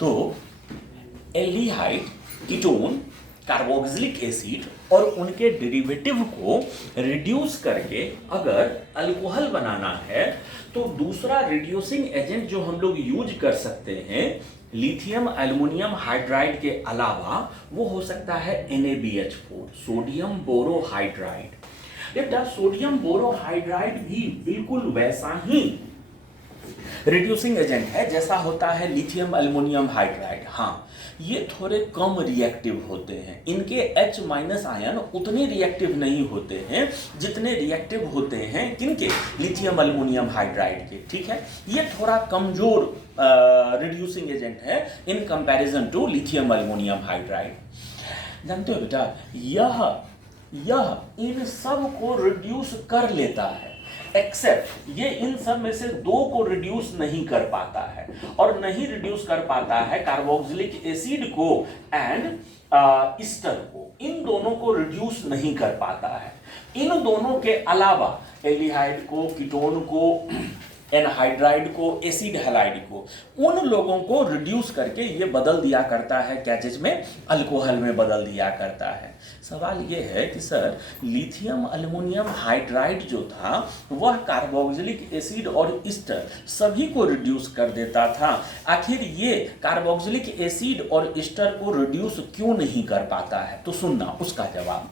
तो aldehyde, ketone, carboxylic acid और उनके डेरिवेटिव को रिड्यूस करके अगर अल्कोहल बनाना है तो दूसरा रिड्यूसिंग एजेंट जो हम लोग यूज कर सकते हैं लिथियम एल्युमिनियम हाइड्राइड के अलावा वो हो सकता है NaBH4, सोडियम बोरोहाइड्राइड। बेटा सोडियम बोरोहाइड्राइड भी बिल्कुल वैसा ही रिड्यूसिंग एजेंट है जैसा होता है लिथियम एल्युमिनियम हाइड्राइड। हाँ, ये थोड़े कम रिएक्टिव होते हैं, इनके H- आयन उतने रिएक्टिव नहीं होते हैं जितने रिएक्टिव होते हैं किनके, लिथियम एल्युमिनियम हाइड्राइड के। ठीक है, ये थोड़ा कमजोर रिड्यूसिंग एजेंट है in comparison to lithium aluminium hydride. जानते हो बेटा, यह इन सब को रिड्यूस कर लेता है, एक्सेप्ट ये इन सब में से दो को रिड्यूस नहीं कर पाता है, और नहीं रिड्यूस कर पाता है कार्बोक्सिलिक एसिड को एंड ईस्टर को। इन दोनों को रिड्यूस नहीं कर पाता है। इन दोनों के अलावा एल्डिहाइड को, कीटोन को, एनहाइड्राइड को, एसिड हैलाइड को, उन लोगों को रिड्यूस करके ये बदल दिया करता है क्या चीज में, अल्कोहल में बदल दिया करता है। सवाल ये है कि सर लिथियम एल्युमिनियम हाइड्राइड जो था वह कार्बोक्सिलिक एसिड और ईस्टर सभी को रिड्यूस कर देता था, आखिर ये कार्बोक्सिलिक एसिड और ईस्टर को रिड्यूस क्यों नहीं कर पाता है? तो सुनना उसका जवाब।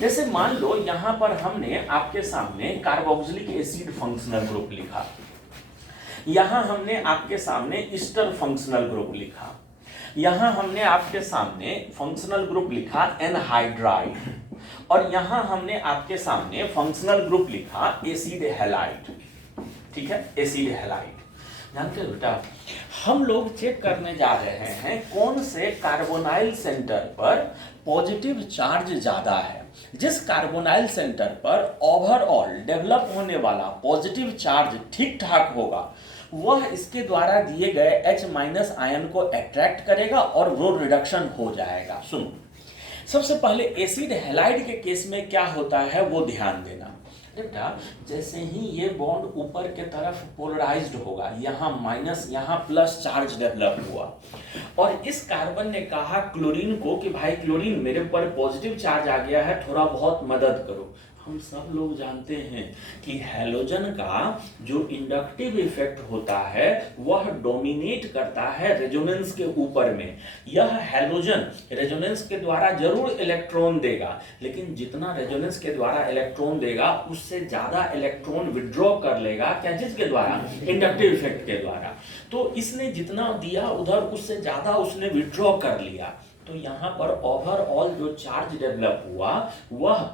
जैसे मान लो यहां पर हमने आपके सामने कार्बोक्सिलिक एसिड फंक्शनल ग्रुप लिखा, यहां हमने आपके सामने ईस्टर फंक्शनल ग्रुप लिखा, यहां हमने आपके सामने फंक्शनल ग्रुप लिखा एनहाइड्राइड, और यहां हमने आपके सामने फंक्शनल ग्रुप लिखा एसिड हैलाइड। ठीक है, एसिड हैलाइड। जानते हो बेटा, हम लोग चेक करने जा रहे हैं कौन से कार्बोनाइल सेंटर पर पॉजिटिव चार्ज ज्यादा है। जिस कार्बोनाइल सेंटर पर ओवरऑल डेवलप होने वाला पॉजिटिव चार्ज ठीक ठाक होगा वह इसके द्वारा दिए गए H- आयन को अट्रैक्ट करेगा और वो रिडक्शन हो जाएगा। सुनो, सबसे पहले एसिड हैलाइड के केस में क्या होता है वो ध्यान देना। बेटा जैसे ही ये बॉन्ड ऊपर के तरफ पोलराइज्ड होगा, यहाँ माइनस यहाँ प्लस चार्ज डेवलप हुआ, और इस कार्बन ने कहा क्लोरीन को कि भाई क्लोरीन मेरे ऊपर पॉजिटिव चार्ज आ गया है, थोड़ा बहुत मदद करो। हम सब लोग जानते हैं कि हैलोजन का जो इंडक्टिव इफेक्ट होता है वह डोमिनेट करता है रेजोनेंस के ऊपर में। यह हैलोजन रेजोनेंस के द्वारा जरूर इलेक्ट्रॉन देगा, लेकिन जितना रेजोनेंस के द्वारा इलेक्ट्रॉन देगा उससे ज्यादा इलेक्ट्रॉन विड्रॉ कर लेगा। क्या चीज के द्वारा? इंडक्टिव इफेक्ट के द्वारा। तो इसने जितना दिया उधर उससे ज्यादा उसने विड्रॉ कर लिया। तो यहाँ पर ओवरऑल जो चार्ज डेवलप हुआ वह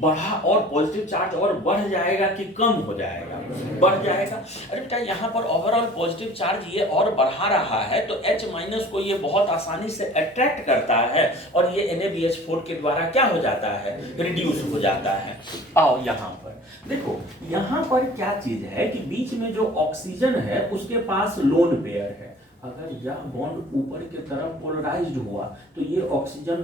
बढ़ा, और पॉजिटिव चार्ज और बढ़ जाएगा कि कम हो जाएगा? बढ़ जाएगा। अरे बेटा यहाँ पर ओवरऑल पॉजिटिव चार्ज ये और बढ़ा रहा है तो H- को ये बहुत आसानी से अट्रैक्ट करता है और ये NaBH4 के द्वारा क्या हो जाता है? रिड्यूस हो जाता है। आओ यहाँ पर देखो, यहाँ पर क्या चीज है कि बीच में जो ऑक्सीजन है उसके पास लोन पेयर है। अगर यह बॉन्ड ऊपर की तरफ पोलराइज्ड हुआ तो ये ऑक्सीजन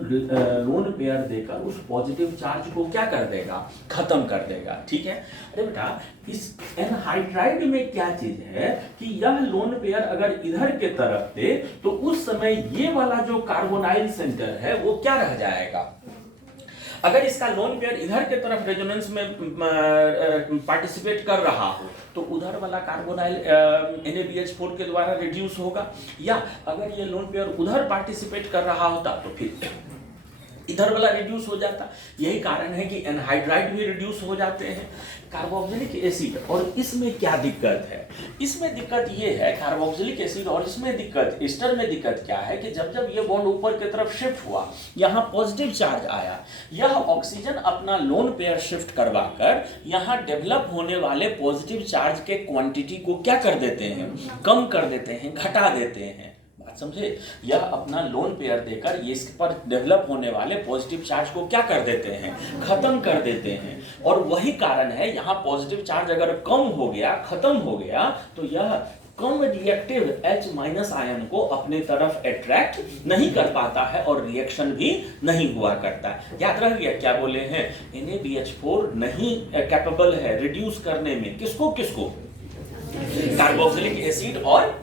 लोन पेयर देकर उस पॉजिटिव चार्ज को क्या कर देगा? खत्म कर देगा। ठीक है। अरे बेटा इस एनहाइड्राइड में क्या चीज है कि यह लोन पेयर अगर इधर के तरफ दे तो उस समय ये वाला जो कार्बोनाइल सेंटर है वो क्या रह जाएगा? अगर इसका लोन पेयर इधर के तरफ रेजोनेंस में पार्टिसिपेट कर रहा हो तो उधर वाला कार्बोनाइल NaBH4 के द्वारा रिड्यूस होगा, या अगर ये लोन पेयर उधर पार्टिसिपेट कर रहा होता तो फिर इधर वाला रिड्यूस हो जाता। यही कारण है कि एनहाइड्राइड भी रिड्यूस हो जाते हैं। कार्बोक्सिलिक एसिड और इसमें क्या दिक्कत है? इसमें दिक्कत ये है, कार्बोक्सिलिक एसिड और इसमें दिक्कत, ईस्टर में दिक्कत क्या है कि जब जब ये बॉन्ड ऊपर की तरफ शिफ्ट हुआ, यहाँ पॉजिटिव चार्ज आया, यह ऑक्सीजन अपना लोन पेयर शिफ्ट करवाकर यहाँ डेवलप होने वाले पॉजिटिव चार्ज के क्वांटिटी को क्या कर देते हैं? कम कर देते हैं, घटा देते हैं। समझे? यह अपना लोन पेयर देकर ये इस पर डेवलप होने वाले पॉजिटिव चार्ज को क्या कर देते हैं? खत्म कर देते हैं। और वही कारण है यहाँ पॉजिटिव चार्ज अगर कम हो गया, खत्म हो गया, तो यह कम रिएक्टिव H- आयन को अपने तरफ अट्रैक्ट नहीं कर पाता है और रिएक्शन भी नहीं हुआ करता। याद रह गया क्या बोले हैं? NaBH4 नहीं कैपेबल है रिड्यूस करने में किसको किसको? कार्बोक्सिलिक एसिड और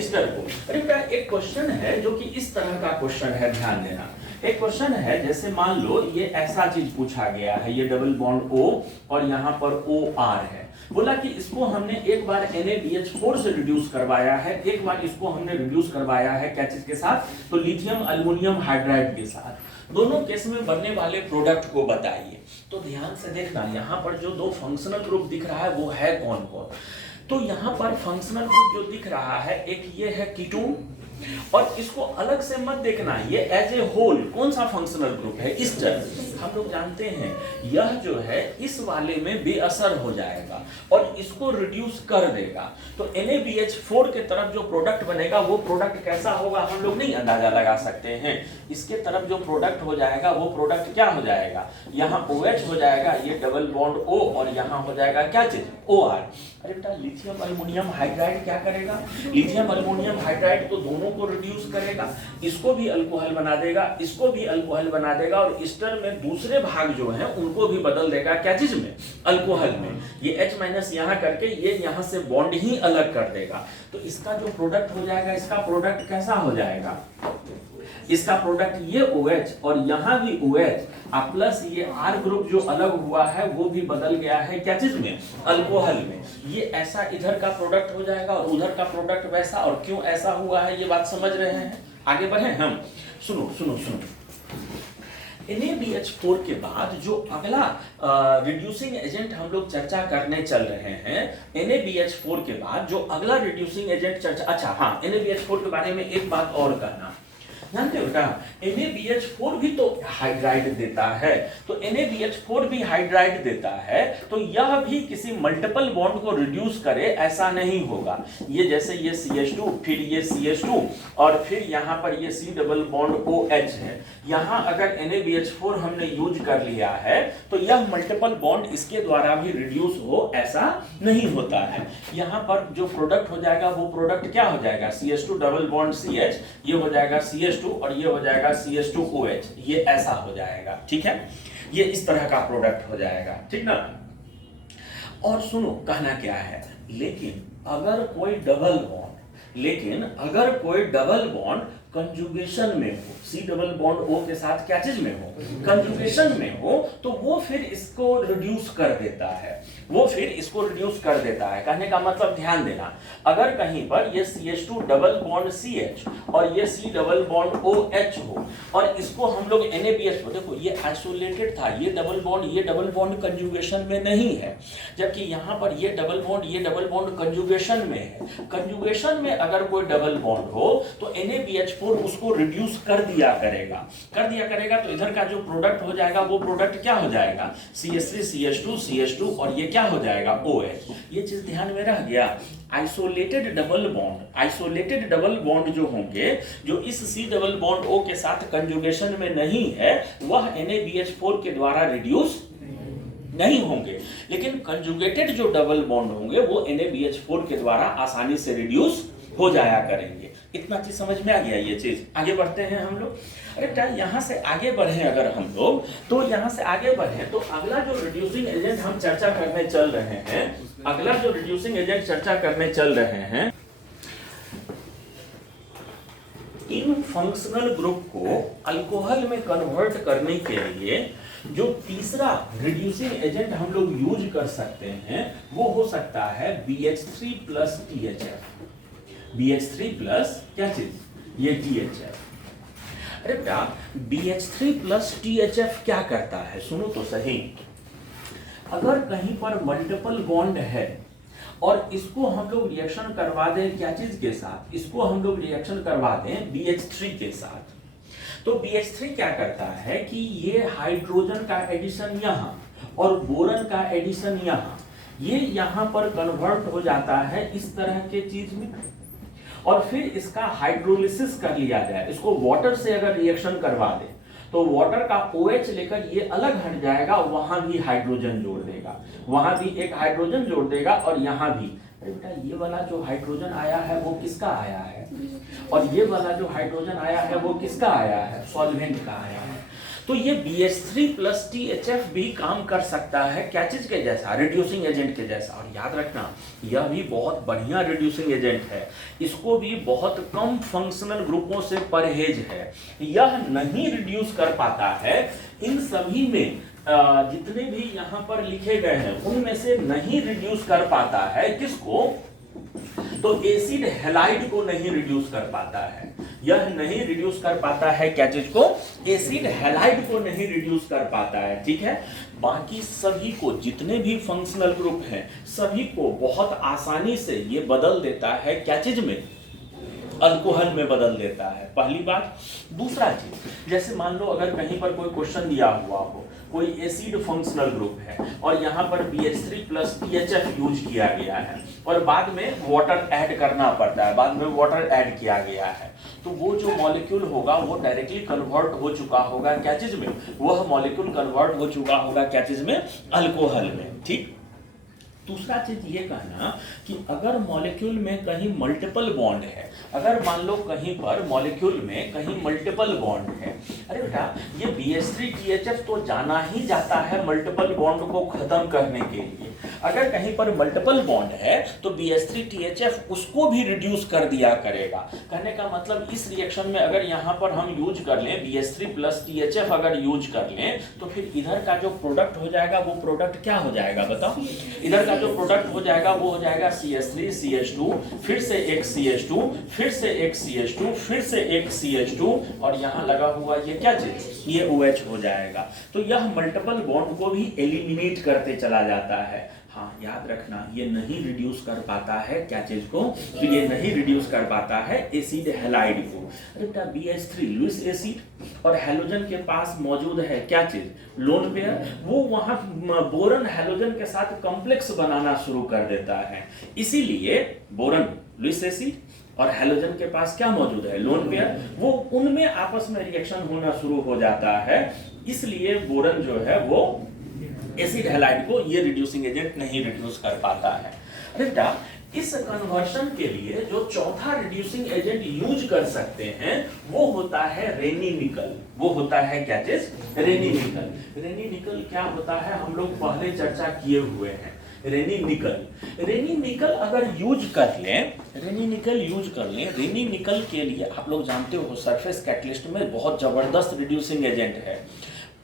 इस्टर को। अरे बेटा एक क्वेश्चन है जो कि इस तरह का क्वेश्चन है, ध्यान देना। एक क्वेश्चन है, जैसे मान लो ये ऐसा चीज पूछा गया है, ये डबल बॉन्ड O और यहाँ पर OR है। बोला कि इसको हमने एक बार NaBH4 से रिड्यूस करवाया है, एक बार इसको हमने रिड्यूस करवाया है क्या चीज के साथ, तो लिथियम अल्युमिनियम हाइड्राइड के साथ। दोनों केस में बनने वाले प्रोडक्ट को बताइए। तो ध्यान से देखना, यहाँ पर जो दो फंक्शनल ग्रुप दिख रहा है वो है कौन कौन। तो यहाँ पर फंक्शनल ग्रुप जो दिख रहा है, एक ये है कीटोन, और इसको अलग से मत देखना, ये एज ए होल कौन सा फंक्शनल ग्रुप है, ईस्टर। हम लोग जानते हैं यह जो है इस वाले में बेअसर हो जाएगा और इसको रिड्यूस कर देगा। तो NaBH4 के तरफ जो प्रोडक्ट बनेगा वो प्रोडक्ट कैसा होगा हम लोग नहीं अंदाजा लगा सकते हैं। इसके तरफ जो प्रोडक्ट हो जाएगा वो प्रोडक्ट क्या हो जाएगा, यहाँ OH हो जाएगा, ये डबल बॉन्ड O, और यहाँ हो जाएगा क्या चीज, OR। अरे बेटा लिथियम अल्युमिनियम हाइड्राइड क्या करेगा, लिथियम अल्युमिनियम हाइड्राइड तो दोनों को रिड्यूस करेगा, इसको भी अल्कोहल बना देगा, इसको भी अल्कोहल बना देगा, और ईस्टर में दूसरे भाग जो हैं उनको भी बदल देगा क्या चीज में, अल्कोहल में। ये H- यहाँ करके ये यहाँ से बॉन्ड ही अलग कर देगा। तो इसका जो प्रोडक्ट हो जाएगा, इसका प्रोडक्ट कैसा हो जाएगा, इसका प्रोडक्ट ये OH और यहाँ भी OH प्लस ये R ग्रुप जो अलग हुआ है वो भी बदल गया है क्या चीज में, अल्कोहल में। ये ऐसा इधर का प्रोडक्ट हो जाएगा और उधर का प्रोडक्ट वैसा। और क्यों ऐसा हुआ है ये बात समझ रहे हैं, आगे बढ़े हम। सुनो सुनो सुनो, NaBH4 के बाद जो अगला रिड्यूसिंग एजेंट हम लोग चर्चा करने चल रहे हैं, NaBH4 के बाद जो अगला रिड्यूसिंग एजेंट चर्चा, अच्छा हाँ, NaBH4 के बारे में एक बात और कहना, जानते हो क्या, NaBH4 भी तो हाइड्राइड देता है, तो NaBH4 भी हाइड्राइड देता है, तो यह भी किसी मल्टीपल बॉन्ड को रिड्यूस करे ऐसा नहीं होगा। ये जैसे ये CH2, फिर ये CH2, और फिर यहाँ पर ये C डबल बॉन्ड OH है। यहाँ अगर NaBH4 हमने यूज कर लिया है तो यह मल्टीपल बॉन्ड इसके द्वारा भी रिड्यूस हो ऐसा नहीं होता है। यहाँ पर जो प्रोडक्ट हो जाएगा वो प्रोडक्ट क्या हो जाएगा, CH2 डबल बॉन्ड CH, ये हो जाएगा CH2 और ये हो जाएगा CH2OH, ये ऐसा हो जाएगा, ठीक है। ये इस तरह का प्रोडक्ट हो जाएगा, ठीक ना। और सुनो कहना क्या है, लेकिन अगर कोई डबल बॉन्ड कंजुगेशन में हो, C डबल बॉन्ड O के साथ क्या चीज में हो, कंजुगेशन में हो, तो वो फिर इसको रिड्यूस कर देता है, कहने का मतलब ध्यान देना, अगर कहीं पर ये CH2 डबल बॉन्ड CH और ये C डबल बॉन्ड OH हो और इसको हम लोग NaBH को, देखो ये आइसोलेटेड था, ये डबल बॉन्ड कंजुगेशन में नहीं है, जबकि यहाँ पर ये डबल बॉन्ड कंजुगेशन में है। कंजुगेशन में अगर कोई डबल बॉन्ड हो तो NaBH4 उसको रिड्यूस कर दिया करेगा, तो इधर का जो प्रोडक्ट हो जाएगा वो प्रोडक्ट क्या हो जाएगा, CH3 CH2 और ये क्या हो जाएगा, OH। ये चीज ध्यान में रह गया। आइसोलेटेड डबल बॉन्ड जो होंगे, जो इस C डबल बॉन्ड O के साथ कंजुगेशन में नहीं है, वह NaBH4 के द्वारा रिड्यूस नहीं होंगे, लेकिन कंजुगेटेड जो डबल बॉन्ड होंगे वो NaBH4 के द्वारा आसानी से रिड्यूस हो जाया करेंगे। इतना चीज समझ में आ गया, ये चीज। आगे बढ़ते हैं हम लोग। अरे यहाँ से आगे बढ़े अगर हम लोग, तो यहाँ से आगे बढ़े तो अगला जो रिड्यूसिंग एजेंट हम चर्चा करने चल रहे हैं, इन फंक्शनल ग्रुप को अल्कोहल में कन्वर्ट करने के लिए जो तीसरा रिड्यूसिंग एजेंट हम लोग यूज कर सकते हैं वो हो सकता है BH3 plus THF। BH3 plus क्या चीज, ये THF। अरे बेटा BH3 प्लस THF क्या करता है, सुनो तो सही। अगर कहीं पर मल्टीपल बॉन्ड है और इसको हम लोग रिएक्शन करवा दें क्या चीज के साथ, इसको हम लोग रिएक्शन करवा दें BH3 के साथ, तो BH3 क्या करता है कि ये हाइड्रोजन का एडिशन यहाँ और बोरन का एडिशन यहाँ, ये यहाँ पर कन्वर्ट हो जाता है इस तरह के चीज में, और फिर इसका हाइड्रोलिसिस कर लिया जाए। इसको वाटर से अगर रिएक्शन करवा दे तो वाटर का OH लेकर ये अलग हट जाएगा, वहां भी हाइड्रोजन जोड़ देगा, वहां भी एक हाइड्रोजन जोड़ देगा, और यहाँ भी। अरे बेटा ये वाला जो हाइड्रोजन आया है वो किसका आया है, और ये वाला जो हाइड्रोजन आया है वो किसका आया है, सॉल्वेंट का आया है। तो ये BH3 प्लस THF भी काम कर सकता है क्या चीज के जैसा, रिड्यूसिंग एजेंट के जैसा। और याद रखना यह भी बहुत बढ़िया रिड्यूसिंग एजेंट है, इसको भी बहुत कम फंक्शनल ग्रुपों से परहेज है। यह नहीं रिड्यूस कर पाता है इन सभी में जितने भी यहां पर लिखे गए हैं उनमें से नहीं रिड्यूस कर पाता है किसको, तो एसिड हैलाइड को नहीं रिड्यूस कर पाता है। यह नहीं रिड्यूस कर पाता है क्या चीज को, एसिड हैलाइड को नहीं रिड्यूस कर पाता है, ठीक है। बाकी सभी को, जितने भी फंक्शनल ग्रुप हैं सभी को बहुत आसानी से ये बदल देता है क्या चीज में, अल्कोहल में बदल देता है, पहली बात। दूसरा चीज, जैसे मान लो अगर कहीं पर कोई क्वेश्चन दिया हुआ हो, कोई एसिड फंक्शनल ग्रुप है और यहाँ पर BH3 प्लस THF यूज किया गया है और बाद में वाटर ऐड करना पड़ता है, बाद में वाटर ऐड किया गया है, तो वो जो मॉलिक्यूल होगा वो डायरेक्टली कन्वर्ट हो चुका होगा क्या चीज में, वह मॉलिक्यूल कन्वर्ट हो चुका होगा क्या चीज में, अल्कोहल में, ठीक। दूसरा चीज ये कहना कि अगर मॉलिक्यूल में कहीं मल्टीपल बॉन्ड है, अगर मान लो कहीं पर मॉलिक्यूल में कहीं मल्टीपल बॉन्ड है, अरे बेटा ये BH3 THF तो जाना ही जाता है मल्टीपल बॉन्ड को खत्म करने के लिए। अगर कहीं पर मल्टीपल बॉन्ड है तो BH3 THF उसको भी रिड्यूस कर दिया करेगा। कहने का मतलब इस रिएक्शन में अगर यहाँ पर हम यूज कर लें BH3 प्लस THF अगर यूज कर लें तो फिर इधर का जो प्रोडक्ट हो जाएगा वो प्रोडक्ट क्या हो जाएगा बताओ, इधर का जो प्रोडक्ट हो जाएगा वो हो जाएगा CH3 CH2, फिर से एक CH2, फिर से एक CH2, फिर से एक CH2 और यहाँ लगा हुआ ये क्या चीज, ये OH हो जाएगा। तो यह मल्टीपल बॉन्ड को भी एलिमिनेट करते चला जाता है। हाँ याद रखना ये नहीं रिड्यूस कर पाता है क्या चीज को, तो ये नहीं रिड्यूस कर पाता है एसिड हैलाइड को। अरे बेटा BH3 लुईस एसिड और हैलोजन के पास मौजूद है क्या चीज, लोन पेयर, वो वहां बोरन हैलोजन के साथ कॉम्प्लेक्स बनाना शुरू कर देता है, इसीलिए बोरन लुईस एसिड और हैलोजन के पास क्या मौजूद है, लोन पेयर, वो उनमें आपस में रिएक्शन होना शुरू हो जाता है, इसलिए बोरन जो है वो एसिड हैलाइड को ये रिड्यूसिंग एजेंट नहीं रिड्यूस कर पाता है। बेटा इस कन्वर्शन के लिए जो चौथा रिड्यूसिंग एजेंट यूज कर सकते हैं वो होता है रेनी-निकल। वो होता है क्या चीज, रेनी-निकल। रेनी-निकल क्या होता है हम लोग पहले चर्चा किए हुए हैं। रेनी-निकल अगर यूज कर लें, रेनी-निकल के लिए आप लोग जानते हो सरफेस कैटलिस्ट में बहुत जबरदस्त रिड्यूसिंग एजेंट है,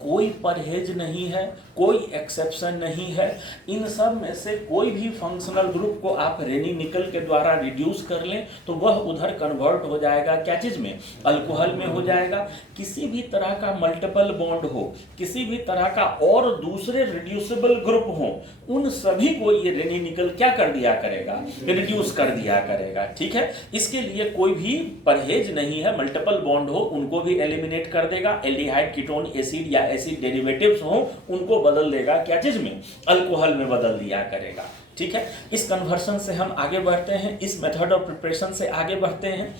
कोई परहेज नहीं है, कोई एक्सेप्शन नहीं है। इन सब में से कोई भी फंक्शनल ग्रुप को आप रेनी-निकल के द्वारा रिड्यूस कर लें तो वह उधर कन्वर्ट हो जाएगा क्या चीज में, अल्कोहल में हो जाएगा। किसी भी तरह का मल्टीपल बॉन्ड हो, किसी भी तरह का और दूसरे रिड्यूसिबल ग्रुप हो, उन सभी को ये रेनी-निकल क्या कर दिया करेगा, रिड्यूस कर दिया करेगा, ठीक है। इसके लिए कोई भी परहेज नहीं है, मल्टीपल बॉन्ड हो उनको भी एलिमिनेट कर देगा, एल्डिहाइड कीटोन एसिड या एसिड डेरिवेटिव्स हो उनको बदल देगा क्या चीज में, अल्कोहल में बदल दिया करेगा, ठीक है। इस कन्वर्शन से हम आगे बढ़ते हैं, इस मेथड ऑफ प्रिपरेशन से आगे बढ़ते हैं।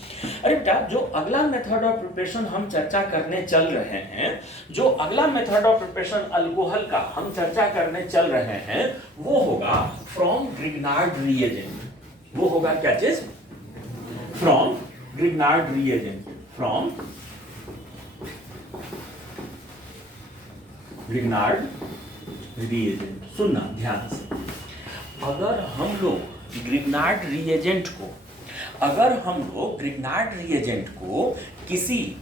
अरे बेटा जो अगला मेथड ऑफ प्रिपरेशन हम चर्चा करने चल रहे हैं, जो अगला मेथड ऑफ प्रिपरेशन अल्कोहल का हम चर्चा करने चल रहे हैं वो होगा फ्रॉम ग्रिग्नार्ड रिएजेंट। वो होगा क्या चीज, from Grignard reagent, from Grignard reagent. सुनना ध्यान से, अगर हम लोग ग्रिग्नार्ड रिएजेंट को किसी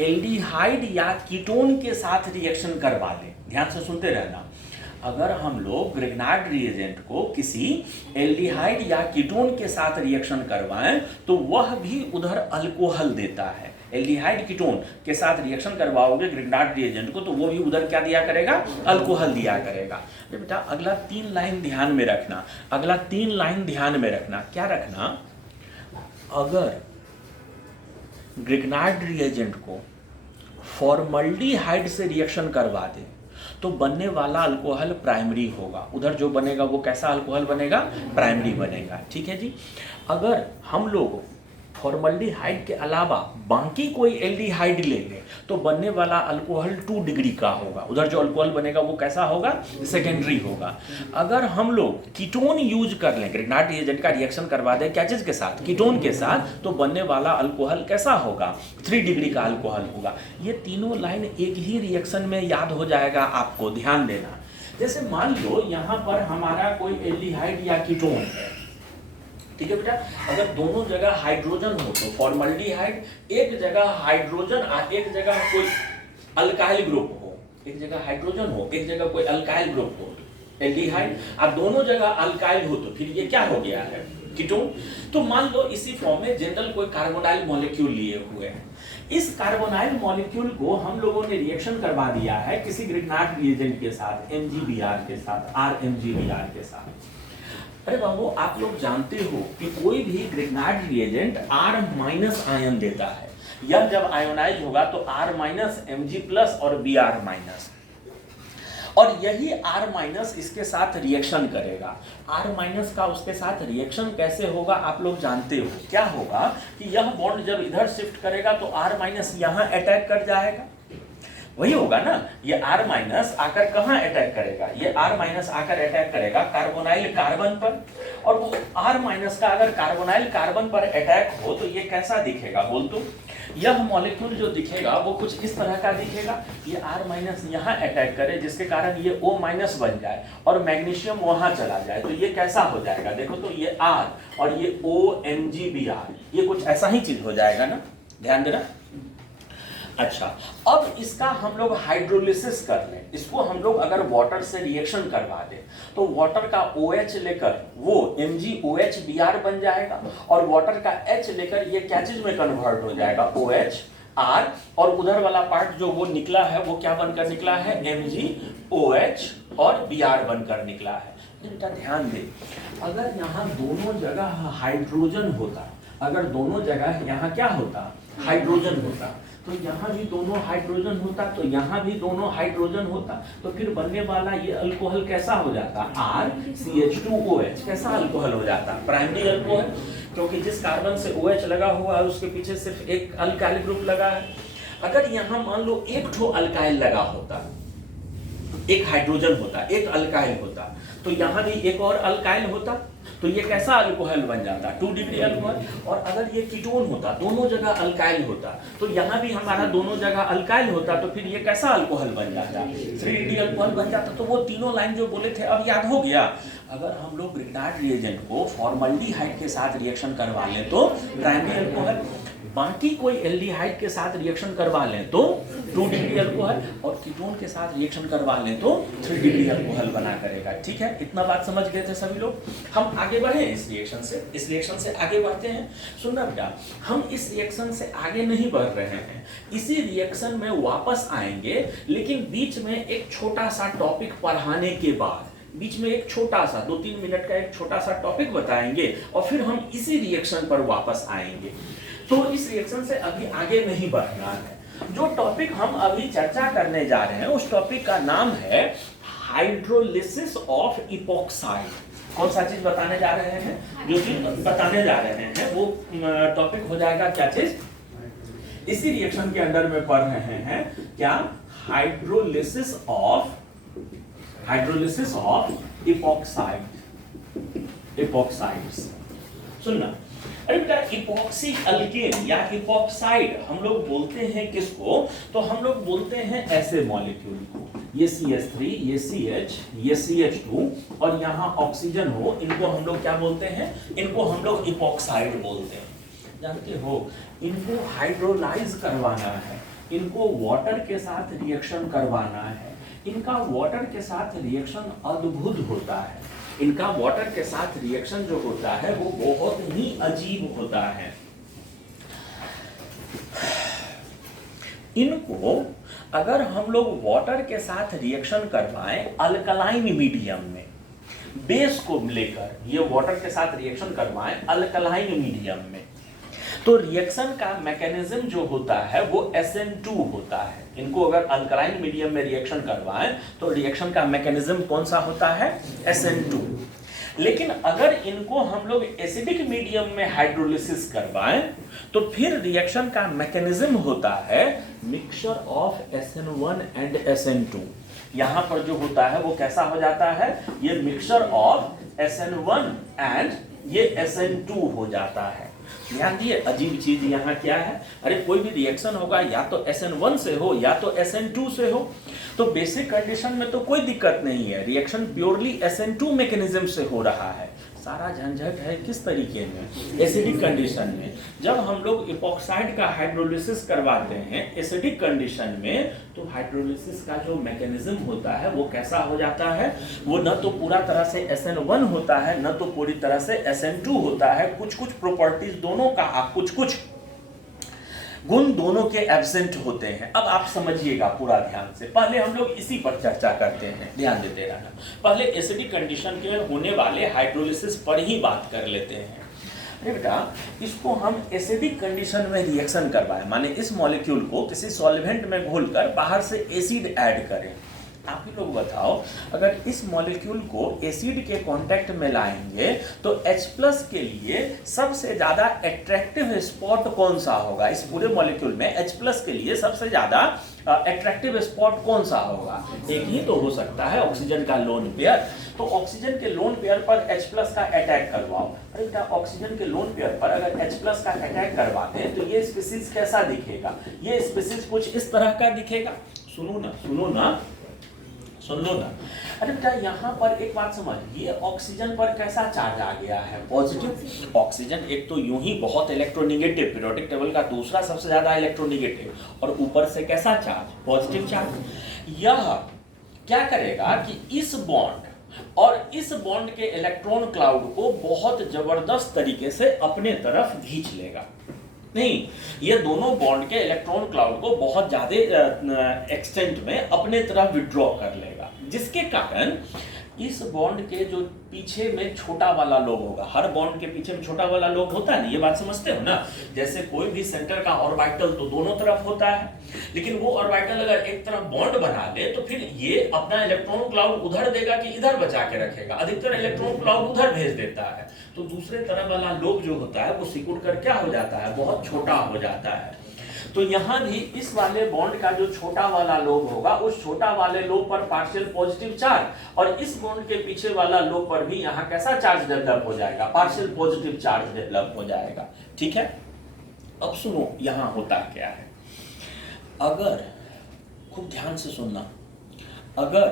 एल्डिहाइड या कीटोन के साथ रिएक्शन करवा लें, ध्यान से सुनते रहना, अगर हम लोग ग्रिग्नार्ड रिएजेंट को किसी एल्डिहाइड या कीटोन के साथ रिएक्शन करवाएं तो वह भी उधर अल्कोहल देता है। एल्डिहाइड कीटोन के साथ रिएक्शन करवाओगे ग्रिग्नार्ड रिएजेंट को तो वो भी उधर क्या दिया करेगा, अल्कोहल दिया करेगा। बेटा अगला 3 लाइन ध्यान में रखना, अगला 3 लाइन ध्यान में रखना, क्या रखना, अगर ग्रिग्नार्ड रिएजेंट को फॉर्मल्डिहाइड से रिएक्शन करवा दे तो बनने वाला अल्कोहल प्राइमरी होगा, उधर जो बनेगा वो कैसा अल्कोहल बनेगा, प्राइमरी बनेगा, ठीक है जी। अगर हम लोग फॉर्मल्डिहाइड के अलावा बाकी कोई एल्डिहाइड ले ले तो बनने वाला अल्कोहल 2 डिग्री का होगा। उधर जो अल्कोहल बनेगा वो कैसा होगा, सेकेंडरी होगा। अगर हम लोग कीटोन यूज कर लें, ग्रिग्नार्ड रिएजेंट का रिएक्शन करवा दें क्या चीज के साथ, कीटोन के साथ, तो बनने वाला अल्कोहल कैसा होगा, 3 डिग्री का अल्कोहल होगा। ये तीनों लाइन एक ही रिएक्शन में याद हो जाएगा, आपको ध्यान देना। जैसे मान लो यहाँ पर हमारा कोई एल्डिहाइड या कीटोन है, ठीक है बेटा, अगर दोनों जगह हाइड्रोजन हो तो फॉर्मल्डिहाइड, एक जगह हाइड्रोजन और एक जगह कोई अल्काइल ग्रुप हो, एक जगह हाइड्रोजन हो एक जगह कोई अल्काइल ग्रुप हो एल्डिहाइड, और दोनों जगह अल्काइल हो तो फिर ये क्या हो गया है, कीटोन। तो मान लो इसी फॉर्म में जनरल कोई कार्बोनाइल मॉलिक्यूल लिए हुए हैं, इस कार्बोनाइल मॉलिक्यूल को हम लोगों ने रिएक्शन करवा दिया है किसी ग्रिग्नार्ड रिएजेंट के साथ, MgBr के साथ, RMgBr के साथ। अरे बाबू, आप लोग जानते हो कि कोई भी ग्रिग्नार्ड रिएजेंट R- आयन देता है, यह जब आयोनाइज होगा तो R-, Mg+ और Br-, और यही R- इसके साथ रिएक्शन करेगा। R- का उसके साथ रिएक्शन कैसे होगा आप लोग जानते हो, क्या होगा कि यह बॉन्ड जब इधर शिफ्ट करेगा तो R- यहाँ अटैक कर जाएगा, वही होगा ना। ये R- आकर कहाँ अटैक करेगा, ये R- आकर अटैक करेगा कार्बोनाइल कार्बन पर, और वो R- का अगर कार्बोनाइल कार्बन पर अटैक हो तो ये कैसा दिखेगा बोल तो, यह मॉलिक्यूल जो दिखेगा वो कुछ इस तरह का दिखेगा। ये R- यहाँ अटैक करे जिसके कारण ये O- बन जाए और मैग्नीशियम वहां चला जाए, तो ये कैसा हो जाएगा, देखो तो ये R और ये OMgBr, ये कुछ ऐसा ही चीज हो जाएगा ना, ध्यान देना। अच्छा, अब इसका हम लोग हाइड्रोलिसिस कर लें, इसको हम लोग अगर वाटर से रिएक्शन करवा दें तो वाटर का OH लेकर वो MgOH Br बन जाएगा, और वाटर का H लेकर ये क्या चीज में कन्वर्ट हो जाएगा, OH R, और उधर वाला पार्ट जो वो निकला है वो क्या बनकर निकला है, MgOH और Br बनकर निकला है। बेटा ध्यान दे, अगर यहाँ दोनों जगह हाइड्रोजन होता, अगर दोनों जगह यहाँ क्या होता, हाइड्रोजन होता, तो यहाँ भी दोनों हाइड्रोजन होता, तो यहाँ भी दोनों हाइड्रोजन होता, तो फिर बनने वाला ये अल्कोहल कैसा हो जाता, RCH2OH, कैसा अल्कोहल हो जाता, प्राइमरी अल्कोहल, क्योंकि जिस कार्बन से OH लगा हुआ है उसके पीछे सिर्फ एक अल्काइल ग्रुप लगा है। अगर यहाँ मान लो एक ठो अल्काइल लगा होता, एक हाइड्रोजन होता, एक अल्काइल होता, तो यहाँ भी एक और अल्काइल होता, तो ये कैसा अल्कोहल बन जाता, 2 डिग्री अल्कोहल। और अगर ये कीटोन होता, दोनों जगह अल्काइल होता, तो यहाँ भी हमारा दोनों जगह अल्काइल होता, तो फिर ये कैसा अल्कोहल बन जाता, 3 डिग्री अल्कोहल बन जाता। तो वो तीनों लाइन जो बोले थे अब याद हो गया। अगर हम लोग ग्रिग्नार्ड रिएजेंट को फॉर्मल्डिहाइड के साथ रिएक्शन करवा लें तो प्राइमरी अल्कोहल, बाकी कोई एल्डिहाइड के साथ रिएक्शन करवा लें तो 2 डिग्री अल्कोहल, और कीटोन के साथ रिएक्शन करवा लें तो 3 डिग्री अल्कोहल बना करेगा। ठीक है, इतना बात समझ गए थे सभी लोग। हम आगे बढ़े इस रिएक्शन से आगे बढ़ते हैं। सुनना बेटा, हम इस रिएक्शन से आगे नहीं बढ़ रहे हैं, इसी रिएक्शन में वापस आएंगे, लेकिन बीच में एक छोटा सा टॉपिक पढ़ाने के बाद, बीच में एक छोटा सा 2-3 मिनट का एक छोटा सा टॉपिक बताएंगे, और फिर हम इसी रिएक्शन पर वापस आएंगे। तो इस रिएक्शन से अभी आगे नहीं बढ़ना है। जो टॉपिक हम अभी चर्चा करने जा रहे हैं उस टॉपिक का नाम है हाइड्रोलिसिस ऑफ इपॉक्साइड। कौन सा चीज बताने जा रहे हैं, जो चीज बताने जा रहे हैं वो टॉपिक हो जाएगा क्या चीज, इसी रिएक्शन के अंदर में पढ़ रहे हैं क्या, हाइड्रोलिसिस ऑफ इपॉक्साइड्स। सुनना, अरे बेटा, इपॉक्सी अल्केन या इपॉक्साइड हम लोग बोलते हैं किसको, तो हम लोग बोलते हैं ऐसे मॉलिक्यूल को, ये CH3, ये CH, ये CH2 और यहाँ ऑक्सीजन हो, इनको हम लोग क्या बोलते हैं, इनको हम लोग इपॉक्साइड बोलते हैं। जानते हो, इनको हाइड्रोलाइज करवाना है, इनको वाटर के साथ रिएक्शन करवाना है, इनका वाटर के साथ रिएक्शन अद्भुत होता है, इनका वाटर के साथ रिएक्शन जो होता है वो बहुत ही अजीब होता है। इनको अगर हम लोग वाटर के साथ रिएक्शन करवाएं अल्कलाइन मीडियम में, बेस को लेकर ये वाटर के साथ रिएक्शन करवाएं अल्कलाइन मीडियम में, तो रिएक्शन का मैकेनिज्म जो होता है वो SN2 होता है। इनको अगर अल्कलाइन मीडियम में रिएक्शन करवाएं तो रिएक्शन का मैकेनिज्म कौन सा होता है, SN2। लेकिन अगर इनको हम लोग एसिडिक मीडियम में हाइड्रोलिसिस करवाएं तो फिर रिएक्शन का मैकेनिज्म होता है mixture of SN1 and SN2। यहां पर जो होता है वो कैसा हो जाता है, ये मिक्सचर ऑफ SN1 एंड ये SN2 हो जाता है। ध्यान दिए, अजीब चीज यहाँ क्या है, अरे कोई भी रिएक्शन होगा या तो SN1 से हो या तो SN2 से हो, तो बेसिक कंडीशन में तो कोई दिक्कत नहीं है, रिएक्शन प्योरली SN2 मैकेनिज्म से हो रहा है। सारा झंझट है किस तरीके में, एसिडिक कंडीशन में। जब हम लोग इपॉक्साइड का हाइड्रोलिसिस करवाते हैं एसिडिक कंडीशन में, तो हाइड्रोलिसिस का जो मैकेनिज्म होता है वो कैसा हो जाता है, वो न तो पूरा तरह से SN1 होता है न तो पूरी तरह से SN2 होता है। कुछ कुछ प्रॉपर्टीज दोनों का, कुछ कुछ गुण दोनों के एब्सेंट होते हैं। अब आप समझिएगा पूरा ध्यान से, पहले हम लोग इसी पर चर्चा करते हैं, ध्यान देते रहना। पहले एसिडिक कंडीशन के होने वाले हाइड्रोलिसिस पर ही बात कर लेते हैं। अरे बेटा, इसको हम एसिडिक कंडीशन में रिएक्शन करवाएं, माने इस मॉलिक्यूल को किसी सॉल्वेंट में घोलकर बाहर से एसिड ऐड करें। आप ही लोग बताओ, अगर इस मॉलिक्यूल को एसिड के कांटेक्ट में लाएंगे तो H+ के लिए सबसे ज्यादा अट्रैक्टिव स्पॉट कौन सा होगा, इस पूरे मॉलिक्यूल में H+ के लिए सबसे ज्यादा अट्रैक्टिव स्पॉट कौन सा होगा? एक ही तो हो सकता है, ऑक्सीजन का लोन पेयर। तो ऑक्सीजन के लोन पेयर पर H+ का अटैक करवाओ। अरे बेटा, ऑक्सीजन के लोन पेयर पर अगर H+ का अटैक करवाते हैं तो ये स्पीसीज कैसा दिखेगा? ये स्पीसीज कुछ इस तरह का दिखेगा। सुन लो ना। अरे बेटा, यहाँ पर एक बात समझ, ये ऑक्सीजन पर कैसा चार्ज आ गया है? पॉजिटिव। ऑक्सीजन एक तो यूं ही बहुत इलेक्ट्रोनेगेटिव, पीरियोडिक टेबल का दूसरा सबसे ज्यादा इलेक्ट्रोनेगेटिव, और ऊपर से कैसा चार्ज? Positive charge. यह क्या करेगा कि इस बॉन्ड और इस बॉन्ड के इलेक्ट्रॉन क्लाउड को बहुत जबरदस्त तरीके से अपने तरफ खींच लेगा। नहीं, ये दोनों बॉन्ड के इलेक्ट्रॉन क्लाउड को बहुत ज्यादा एक्सटेंट में अपने तरफ विड्रॉ कर लेगा, जिसके कारण इस बॉन्ड के जो पीछे में छोटा वाला लोब होगा, हर बॉन्ड के पीछे में छोटा वाला लोब होता है ना, ये बात समझते हो ना? जैसे कोई भी सेंटर का ऑर्बिटल तो दोनों तरफ होता है, लेकिन वो ऑर्बिटल अगर एक तरफ बॉन्ड बना ले तो फिर ये अपना इलेक्ट्रॉन क्लाउड उधर देगा कि इधर बचा के रखेगा, अधिकतर इलेक्ट्रॉन क्लाउड उधर भेज देता है। तो दूसरे तरफ वाला लोब जो होता है वो सिकुड़ कर क्या हो जाता है? बहुत छोटा हो जाता है। तो यहाँ भी इस वाले बॉन्ड का जो छोटा वाला लोब होगा, उस छोटा वाले लोब पर पार्शियल पॉजिटिव चार्ज, और इस बॉन्ड के पीछे वाला लोब पर भी यहाँ कैसा चार्ज डेवलप हो जाएगा? पार्शियल पॉजिटिव चार्ज डेवलप हो जाएगा। ठीक है, अब सुनो यहाँ होता क्या है। अगर खूब ध्यान से सुनना, अगर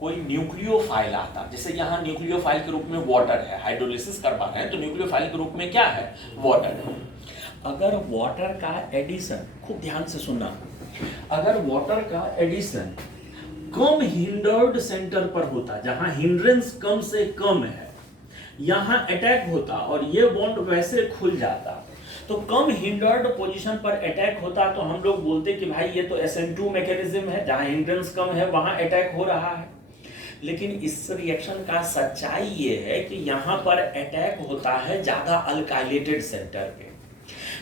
कोई न्यूक्लियोफाइल आता, जैसे यहाँ न्यूक्लियोफाइल के रूप में वाटर है, हाइड्रोलिसिस करवा रहे हैं तो न्यूक्लियोफाइल के रूप में क्या है? वाटर है। अगर वाटर का एडिशन, खूब ध्यान से सुनना, अगर वाटर का एडिशन कम हिंडर्ड सेंटर पर होता, जहां हिंड्रेंस कम से कम है, यहां अटैक होता और ये बॉन्ड वैसे खुल जाता, तो कम हिंडर्ड पोजीशन पर अटैक होता तो हम लोग बोलते कि भाई ये तो SN2 मैकेनिज्म है, जहां हिंड्रेंस कम है वहां अटैक हो रहा है। लेकिन इस रिएक्शन का सच्चाई ये है कि यहाँ पर अटैक होता है ज्यादा अल्काइलेटेड सेंटर पे।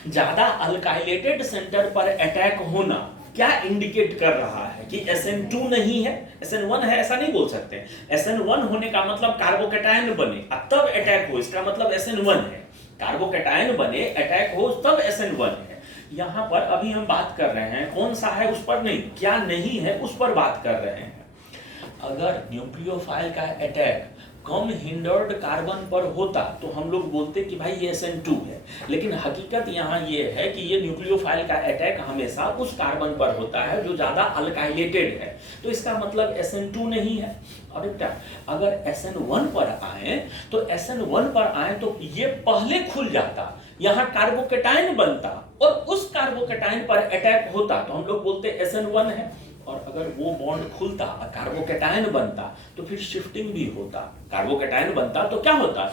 ज्यादा अल्काइलेटेड सेंटर पर अटैक होना क्या इंडिकेट कर रहा है? कि SN2 नहीं है, SN1 है, ऐसा नहीं बोल सकते। SN1 होने का मतलब कार्बोकैटायन बने तब अटैक हो, इसका मतलब SN1 है। कार्बोकैटायन बने अटैक हो तब SN1 है। यहाँ पर अभी हम बात कर रहे हैं कौन सा है उस पर नहीं, क्या नहीं है उस पर बात कर रहे हैं। अगर न्यूक्लियोफाइल का अटैक कम हिंडर्ड कार्बन पर होता तो हम लोग बोलते कि भाई ये SN2 है, लेकिन हकीकत यहाँ ये है कि ये न्यूक्लियोफाइल का अटैक हमेशा उस कार्बन पर होता है जो ज्यादा अल्काइलेटेड है, तो इसका मतलब SN2 नहीं है। और बेटा, अगर SN1 पर आए तो SN1 पर आए तो ये पहले खुल जाता, यहाँ कार्बोकैटायन बनता और उस कार्बोकैटायन पर अटैक होता तो हम लोग बोलते SN1 है। और अगर वो बॉन्ड खुलता और कार्बोकैटायन बनता तो फिर शिफ्टिंग भी होता, कार्बोकैटायन बनता तो क्या होता?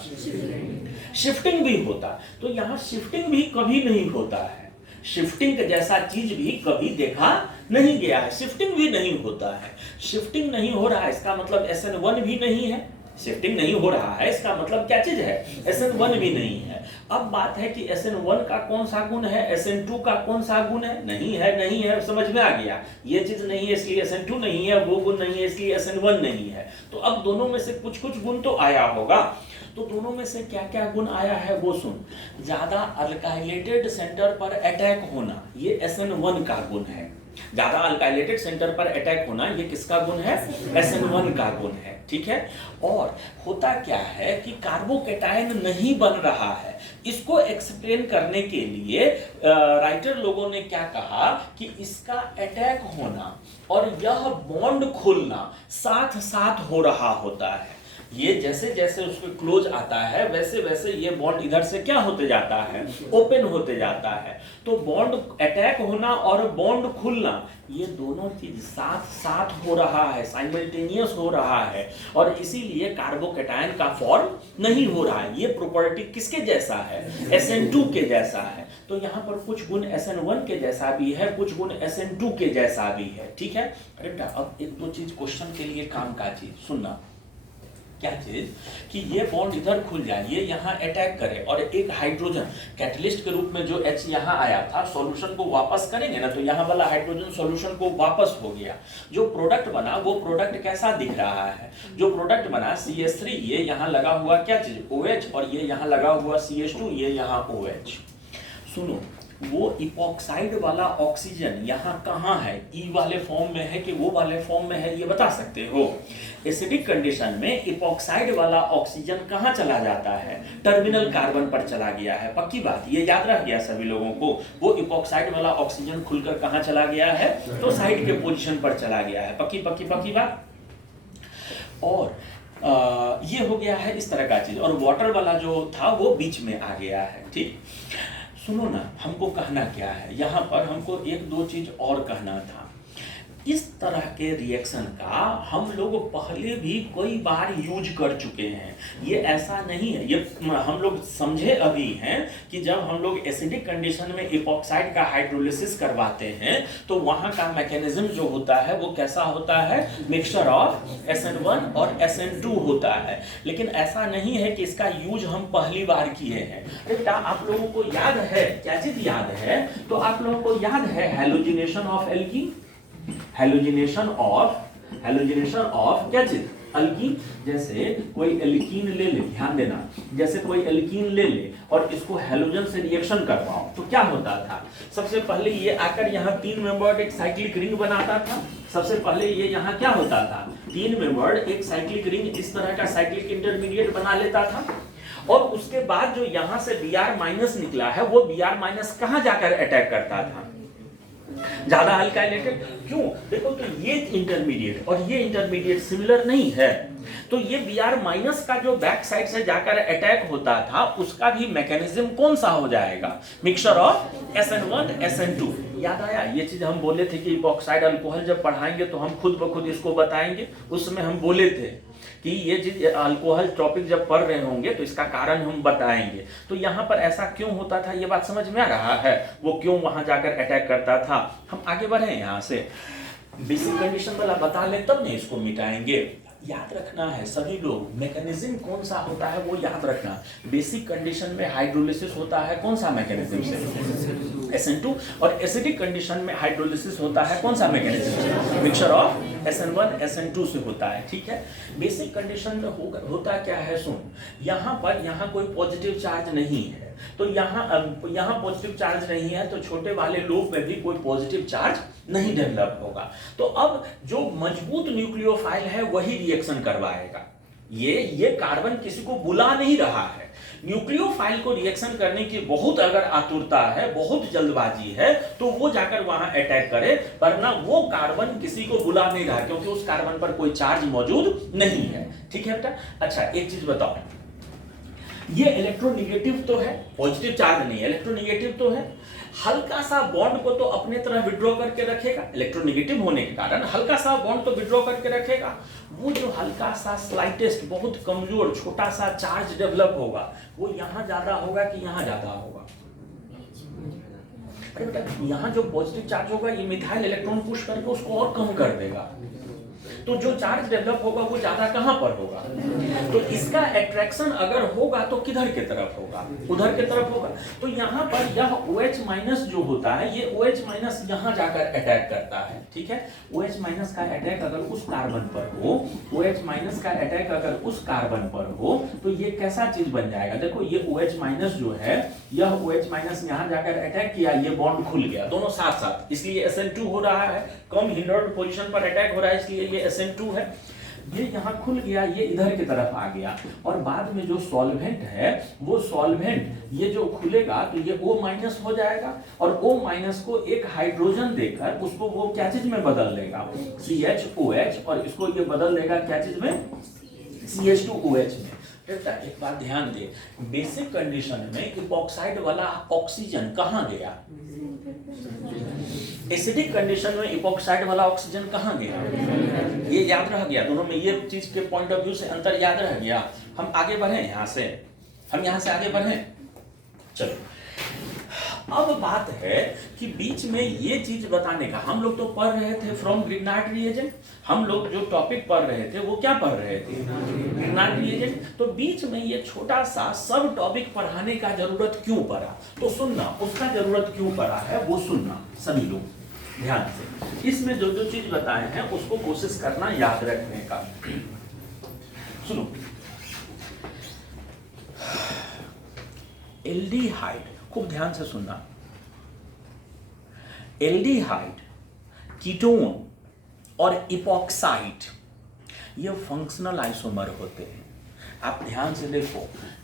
शिफ्टिंग भी होता। तो यहाँ शिफ्टिंग भी कभी नहीं होता है, शिफ्टिंग जैसा चीज भी कभी देखा नहीं गया है, शिफ्टिंग भी नहीं होता है। शिफ्टिंग नहीं हो रहा है इसका मतलब SN1 भी नहीं है, शिफ्टिंग नहीं हो रहा है, इसका मतलब क्या चीज है, SN1 भी नहीं है। अब बात है कि SN1 का कौन सा गुण है, SN2 का कौन सा गुण है, नहीं है, नहीं है, समझ में आ गया, ये चीज नहीं है इसलिए SN2 नहीं है, वो गुण नहीं है इसलिए SN1 नहीं है। तो अब दोनों में से कुछ कुछ गुण तो आया होगा, तो दोनों में से क्या क्या गुण आया है वो सुन। ज्यादा अल्काइलेटेड सेंटर पर अटैक होना, ये SN1 का गुण है। ज्यादा अल्काइलेटेड सेंटर पर अटैक होना, ये किसका गुण है, SN1 का गुण है, ठीक है। और होता क्या है कि कार्बोकेटायन नहीं बन रहा है, इसको एक्सप्लेन करने के लिए राइटर लोगों ने क्या कहा कि इसका अटैक होना और यह बॉन्ड खुलना साथ साथ हो रहा होता है। ये जैसे जैसे उसके क्लोज आता है वैसे वैसे ये बॉन्ड इधर से क्या होते जाता है, ओपन होते जाता है। तो बॉन्ड अटैक होना और बॉन्ड खुलना, ये दोनों चीज साथ साथ हो रहा है, साइमल्टेनियस हो रहा है, और इसीलिए कार्बोकेटायन का फॉर्म नहीं हो रहा है। ये प्रॉपर्टी किसके जैसा है, SN2 के जैसा है। तो यहाँ पर कुछ गुण SN1 के जैसा भी है, कुछ गुण SN2 के जैसा भी है, ठीक है। अरे बेटा अब एक दो चीज क्वेश्चन के लिए काम का चीज सुनना, क्या चीज कि ये बॉन्ड इधर खुल जाए, ये यहाँ अटैक करे, और एक हाइड्रोजन कैटलिस्ट के रूप में जो H यहाँ आया था, सॉल्यूशन को वापस करेंगे ना, तो यहाँ वाला हाइड्रोजन सॉल्यूशन को वापस हो गया। जो प्रोडक्ट बना वो प्रोडक्ट कैसा दिख रहा है, जो प्रोडक्ट बना CH3, ये यहाँ लगा हुआ क्या चीज OH, और ये यहाँ लगा हुआ CH2, ये यहाँ OH। सुनो, वो इपॉक्साइड वाला ऑक्सीजन यहाँ कहाँ है, ई वाले फॉर्म में है कि वो वाले फॉर्म में है, ये बता सकते हो। एसिडिक कंडीशन में इपॉक्साइड वाला ऑक्सीजन कहाँ चला जाता है, टर्मिनल कार्बन पर चला गया है, पक्की बात, ये याद रह गया सभी लोगों को। वो इपॉक्साइड वाला ऑक्सीजन खुलकर कहाँ चला गया है, तो साइड के पोजीशन पर चला गया है, पक्की पक्की पक्की बात। और ये हो गया है इस तरह का चीज, और वाटर वाला जो था वो बीच में आ गया है, ठीक। सुनो ना, हमको कहना क्या है यहाँ पर, हमको एक दो चीज और कहना था। इस तरह के रिएक्शन का हम लोग पहले भी कई बार यूज कर चुके हैं, ये ऐसा नहीं है। ये हम लोग समझे अभी हैं कि जब हम लोग एसिडिक कंडीशन में इपॉक्साइड का हाइड्रोलिसिस करवाते हैं तो वहाँ का मैकेनिज्म जो होता है वो कैसा होता है, मिक्सचर ऑफ SN1 और SN2 होता है। लेकिन ऐसा नहीं है कि इसका यूज हम पहली बार किए हैं। बेटा आप लोगों को याद है, क्या चीज याद है, तो आप लोगों को याद है halogenation of alkene, halogenation of क्या चीज, अल्कीन। जैसे कोई एल्कीन ले ले, ध्यान देना, जैसे कोई एल्कीन ले ले और इसको हैलोजन से रिएक्शन करवाओ तो क्या होता था, सबसे पहले ये आकर यहाँ 3 मेंबर्ड एक साइक्लिक रिंग बनाता था। सबसे पहले ये यहाँ क्या होता था, 3 मेंबर्ड एक साइक्लिक रिंग, इस तरह का साइक्लिक इंटरमीडिएट बना लेता था। और उसके बाद जो यहाँ से Br- निकला है वो Br- कहाँ जाकर अटैक करता था, ज्यादा अल्काइलेटेड। क्यों, देखो तो ये इंटरमीडिएट और ये इंटरमीडिएट सिमिलर नहीं है, तो ये Br- का जो बैक साइड से जाकर अटैक होता था उसका भी मैकेनिज्म कौन सा हो जाएगा, मिक्सचर ऑफ SN1 SN2। याद आया, ये चीज हम बोले थे कि इपॉक्साइड अल्कोहल जब पढ़ाएंगे तो हम खुद ब खुद इसको बताएंगे। उसमें हम बोले थे कि ये चीज अल्कोहल टॉपिक जब पढ़ रहे होंगे तो इसका कारण हम बताएंगे। तो यहाँ पर ऐसा क्यों होता था, ये बात समझ में आ रहा है, वो क्यों वहां जाकर अटैक करता था। हम आगे बढ़े यहाँ से, बेसिक कंडीशन वाला बता लें तब नहीं इसको मिटाएंगे। याद रखना है सभी लोग, मैकेनिज्म कौन सा होता है वो याद रखना। बेसिक कंडीशन में हाइड्रोलिसिस होता है कौन सा मैकेनिज्म से, SN2, और एसिडिक कंडीशन में हाइड्रोलिसिस होता है कौन सा मैकेनिज्म से, मिक्सचर ऑफ SN1 SN2 से होता है, ठीक है। बेसिक कंडीशन में होता क्या है, सुन, यहाँ कोई पॉजिटिव चार्ज नहीं है, तो यहाँ पॉजिटिव चार्ज नहीं है तो छोटे वाले लूप में भी कोई पॉजिटिव चार्ज नहीं डेवलप होगा। तो अब जो मजबूत न्यूक्लियोफाइल है वही रिएक्शन करवाएगा। ये कार्बन किसी को बुला नहीं रहा है, न्यूक्लियोफाइल को रिएक्शन करने की बहुत अगर आतुरता है, बहुत जल्दबाजी है तो वो जाकर वहां अटैक करे, वरना वो कार्बन किसी को बुला नहीं रहा क्योंकि उस कार्बन पर कोई चार्ज मौजूद नहीं है, ठीक है बेटा। अच्छा एक चीज बताओ, ये इलेक्ट्रोनेगेटिव तो है, पॉजिटिव चार्ज नहीं है, इलेक्ट्रोनेगेटिव तो है, हल्का सा बॉन्ड को तो अपने तरह विड्रॉ करके रखेगा, इलेक्ट्रोनेगेटिव होने के कारण हल्का सा बॉन्ड तो विड्रॉ करके रखेगा। वो जो हल्का सा स्लाइटेस्ट बहुत कमजोर छोटा सा चार्ज डेवलप होगा वो यहाँ ज्यादा होगा कि यहाँ ज्यादा होगा, अरे बेटा यहाँ जो पॉजिटिव चार्ज होगा ये मिथाइल इलेक्ट्रॉन पुश करके उसको और कम कर देगा। तो तो जो चार्ज डेवलप होगा वो ज्यादा कहां पर होगा, तो इसका अट्रैक्शन अगर होगा तो किधर के तरफ होगा, उधर के तरफ होगा। तो यहाँ पर यह OH माइनस जो होता है ये OH माइनस यहाँ जाकर अटैक करता है, ठीक है। OH माइनस का अटैक अगर उस कार्बन पर हो, OH माइनस का अटैक अगर उस कार्बन पर हो तो ये कैसा चीज बन जाएगा, देखो ये OH माइनस जो है, यह OH माइनस यहाँ जाकर अटैक किया, ये बॉन्ड खुल गया दोनों साथ साथ, इसलिए SN2 हो रहा है, कम हिंडर्ड पोजीशन पर अटैक हो रहा है इसलिए ये SN2 है। ये यहाँ खुल गया, ये इधर की तरफ आ गया, और बाद में जो सॉल्वेंट है वो सॉल्वेंट ये जो खुलेगा तो ये O माइनस हो जाएगा, और O माइनस को एक हाइड्रोजन देकर उसको वो क्या चीज में बदल लेगा, CHOH, और इसको ये बदल देगा क्या चीज में, CH2OH में। एक बात ध्यान दे, बेसिक कंडीशन में इपॉक्साइड वाला ऑक्सीजन कहाँ गया, एसिडिक कंडीशन में इपॉक्साइड वाला ऑक्सीजन कहाँ गया, ये याद रह गया, दोनों में ये चीज के पॉइंट ऑफ व्यू से अंतर याद रह गया। हम आगे बढ़े यहाँ से, हम यहाँ से आगे बढ़े, चलो। अब बात है कि बीच में ये चीज बताने का, हम लोग तो पढ़ रहे थे फ्रॉम ग्रिग्नार्ड रिएजेंट, हम लोग जो टॉपिक पढ़ रहे थे वो क्या पढ़ रहे थे, ग्रिग्नार्ड रिएजेंट। तो बीच में ये छोटा सा सब टॉपिक पढ़ाने का जरूरत क्यों पड़ा, तो सुनना, उसका जरूरत क्यों पड़ा है वो सुनना सभी लोग ध्यान से। इसमें जो जो चीज बताए हैं उसको कोशिश करना याद रखने का। सुनो, एल्डिहाइड, खूब ध्यान से सुनना, एल्डिहाइड, कीटोन और इपॉक्साइड ये फंक्शनल आइसोमर होते हैं। आप ध्यान से देखो,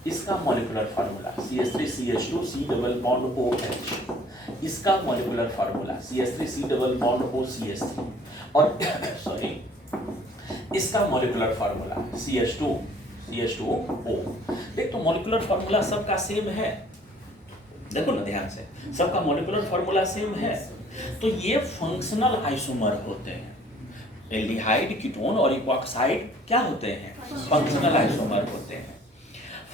इसका molecular formula CH3CH2 C double bond OH, इसका molecular formula CH3C double bond OCH3, और सॉरी इसका मॉलिक्यूलर फार्मूला CH2O। देख तो मॉलिक्यूलर फार्मूला सबका सेम है, देखो ना ध्यान से, सबका मॉलिक्यूलर फार्मूला सेम है। तो ये फंक्शनल आइसोमर होते हैं, एल्डिहाइड, कीटोन और इपॉक्साइड क्या होते हैं, फंक्शनल आइसोमर होते हैं।